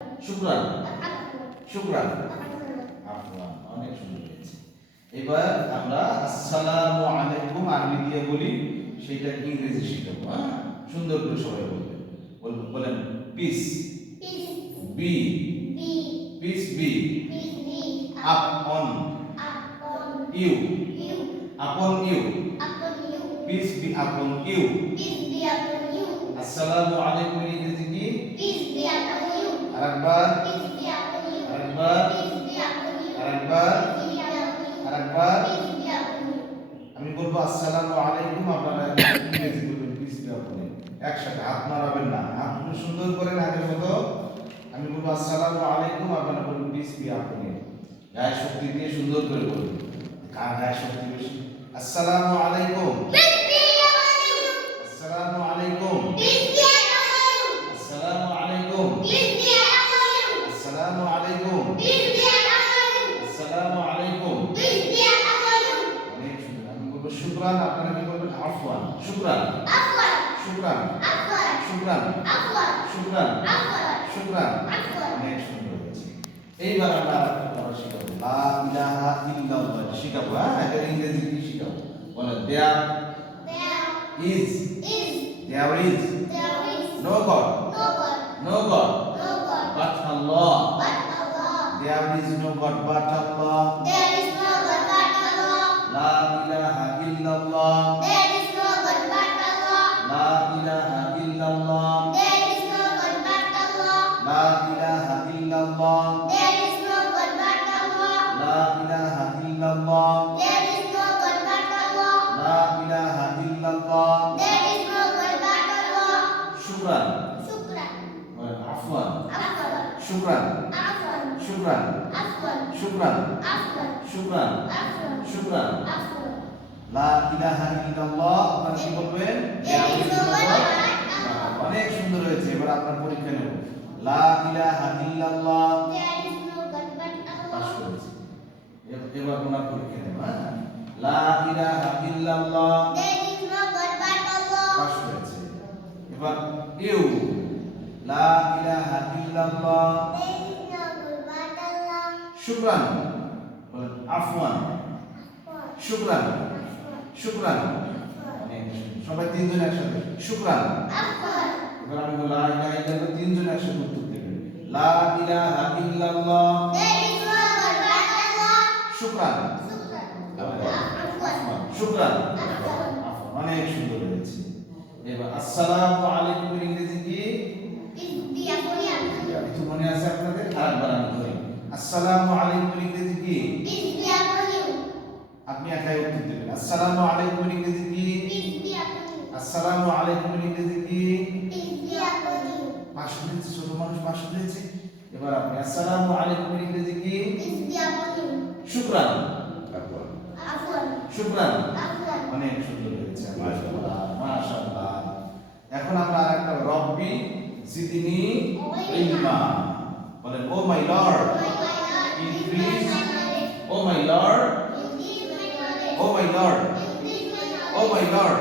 শুকরান শুকরান আফওয়ান অনেক সুন্দর হয়েছে। এবার আমরা আসসালামু আলাইকুম আরবি দিয়ে বলি, সেটা ইংরেজি শিখাবো। হ্যাঁ, সুন্দর করে সবাই বলবেন। বলেন peace be peace be upon you upon you peace be upon you. আসসালামু আলাইকুম ইংরেজি কি? আরেকবার আরেকবার আরেকবার আরেকবার আমি বলবো আসসালামু আলাইকুম, আপনারা ইংরেজি বলবেন পিস বি আপন ইউ। একসাথে হাত নাড়াবেন না, হাত সুন্দর করে আগের মতো। আমি বলবো আসসালামু আলাইকুম, আপনারা বলবেন পিস বি আপন ইউ। গায়ে শক্তি দিয়ে সুন্দর করে বলবেন। কার গায়ে শক্তি বেশি? আসসালামু আলাইকুম আসসালামু আলাইকুম আসসালামু আলাইকুম আসসালামু আলাইকুম আসসালামু আলাইকুম। অনেক সুন্দর। আমি বলবো শুকরান, আপনারা কি বলবেন? আফওয়ান। শুকরান শুকরান শুকরান শুকরান শুকরান। অনেক সুন্দর হয়েছে। এইবার আমরা আরেকটা শিখাবো, লা ইলাহা ইল্লাল্লাহ শিখাবো। হ্যাঁ, এটা ইংরেজি কি শিখাবো? বলেন there is no God but Allah. There is no God but Allah. La ilaha illallah. La ilaha illallah. La ilaha illallah. La ilaha illallah. La ilaha illallah. Shukran. Afwan. Shukran. Shukran. Shukran. Shukran. Shukran. La ilaha illallah। আপনারা কি বলবেন? অনেক সুন্দর হয়েছে। এবার আপনার পরীক্ষা নেব। লা ইলাহা ইল্লাল্লাহ। পাস করেছি। এবার আপনার পরীক্ষা নেব। হ্যাঁ, লা ইলাহা ইল্লাল্লাহ। পাস করেছে। এবার ইউ লা ইলাহা ইল্লাল্লাহ। শুকরান। বলেন আফওয়ান। শুকরান শুকরান। অনেক সুন্দর। সবাই তিনজন একসাথে শুকরান। এবার আমি বলবো লা ইলাহা ইল্লাল্লাহ, তিনজন একসাথে উত্তর দেবেন। লা ইলাহা ইল্লাল্লাহ। শুকরান শুকরান। অনেক সুন্দর হয়েছে। এবার আসসালামু আলাইকুম ইংরেজি কি? কিছু মনে আছে আপনাদের? আরেকবার আমি ধরি। আসসালামু আলাইকুম ইংরেজি কি? আপনি একাই উত্তর দেবেন। আসসালামু আলাইকুম ইংরেজি কি? আসসালামু আলাইকুম ইংরেজি কি? পাশ করেছে, ছোট মানুষ পাশ করেছে। এবার আপনি আসসালামু আলাইকুম ইংরেজি কি? শুকরান শুকরান। অনেক সুন্দর হয়েছে। মাশাআল্লাহ মাশাআল্লাহ। এখন আমরা আরেকটা রব্বি জিদনি ইলমা। বলেন O my lord increase. O my lord O my lord O my lord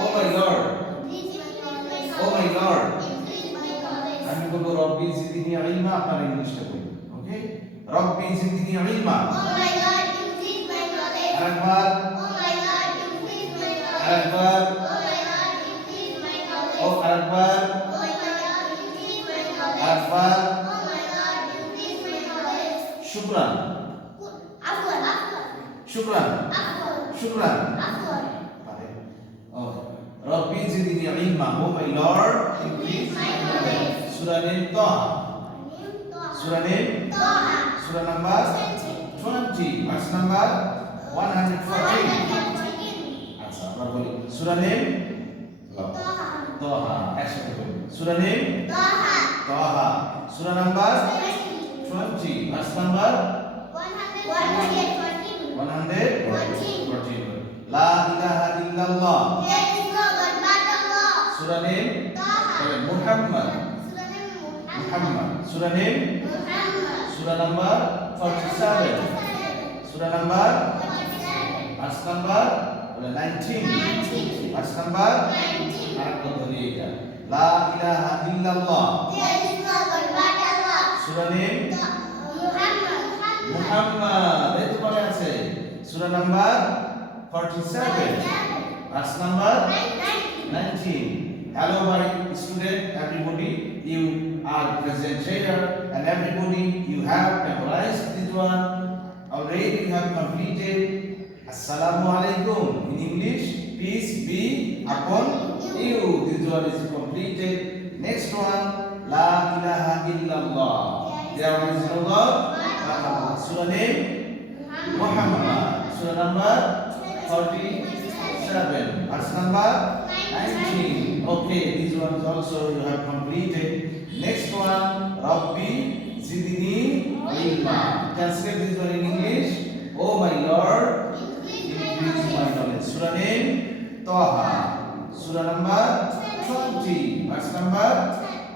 O my lord O my lord. আমি বলবো রব্বি জিদনি ইলমা, আপনারা ইংলিশটা বলবেন। ওকে, রব্বি জিদনি ইলমা। আরেকবার আরেকবার ও আরেকবার আরেকবার। শুকরান শুকরান শুকরান। রব্বি জিদনি ইলমা। O my lord increase my knowledge. Surah name Taha. Surah name Surah number 20 verse number 114। আচ্ছা, আমরা বলি সূরা নেম তাহা। একসাথে বলি Surah name Taha. Surah number 20 verse number 114। লা ইলাহা ইল্লাল্লাহ। Surah name Muhammad. Muhammad. Surah name Surah number 47। Surah number verse number 19। Verse number আরেকটা ধরি এটা La ilaha illallah. There is no God but Allah. Surah name Muhammad. Muhammad. এই তো মনে আছে। Surah number 47. Verse number 19. Hello, my student, everybody. You are present here, and everybody you have memorized this one. Already you have completed. Assalamu alaikum. In English, peace be upon you. This one is completed. Next one, La ilaha illallah. There is no God but Allah. Surah name Muhammad. Surah number 47. Verse number 19. Okay, this one is also you have completed. Next one, Rabbi Zidni Ilma. Translate this one in English. Oh my Lord, increase my knowledge. Surah name Taha. Surah number 20. Verse number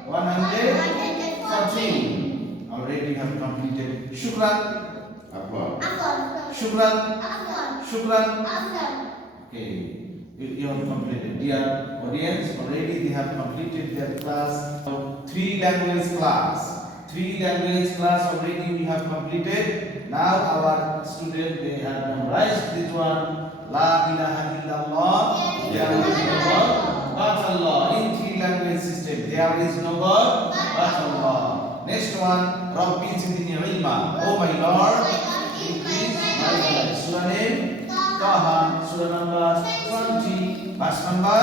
114. Already you have completed. Shukran. Shukran. Shukran. Okay, you have completed. Dear audience, already they have completed their class. So, 3 language class. 3 language class already we have completed. Now our students they have memorized this one. La ilaha illallah. There is no God but Allah. In 3 language system, there is no God but Allah. Next one, Rabbi Zidni Ilma. Oh my Lord, increase my knowledge. Surah name Taha. Surah number 20. Verse number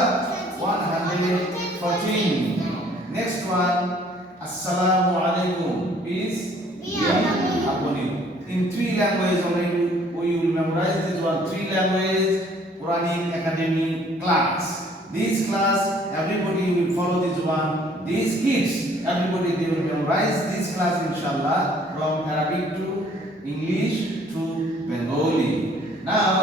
114. Next one, Assalamu alaikum. Peace be upon you. In 3 languages already we will memorize this one. 3 language Quranic Academy class. This class everybody will follow this one. These kids everybody they will memorize this class inshallah from Arabic to English to Bengali. Now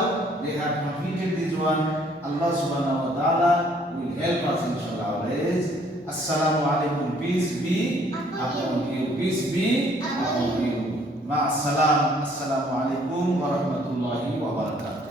they have completed this one. Allah subhanahu wa ta'ala will help us inshallah always. Assalamu alaikum. Peace be upon you. Peace be upon you. Ma'assalam. Assalamu alaikum wa rahmatullahi wa barakatuh.